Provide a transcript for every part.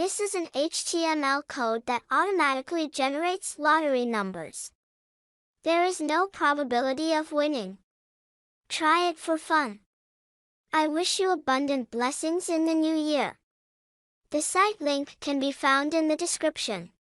This is an HTML code that automatically generates lottery numbers. There is no probability of winning. Try it for fun. I wish you abundant blessings in the new year. The site link can be found in the description.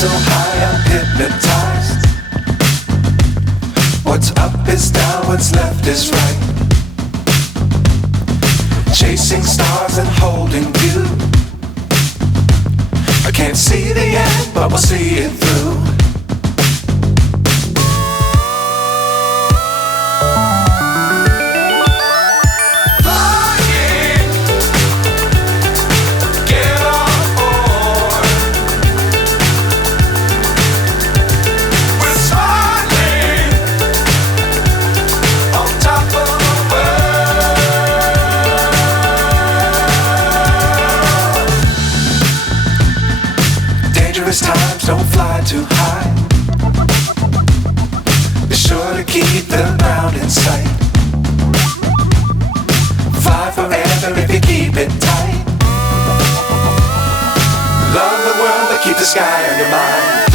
So high I'm hypnotized. What's up is down, what's left is right. Chasing stars and holding you. I can't see the end, but we'll see it through. Dangerous times, don't fly too high. Be sure to keep the ground in sight. Fly forever if you keep it tight. Love the world, but keep the sky on your mind.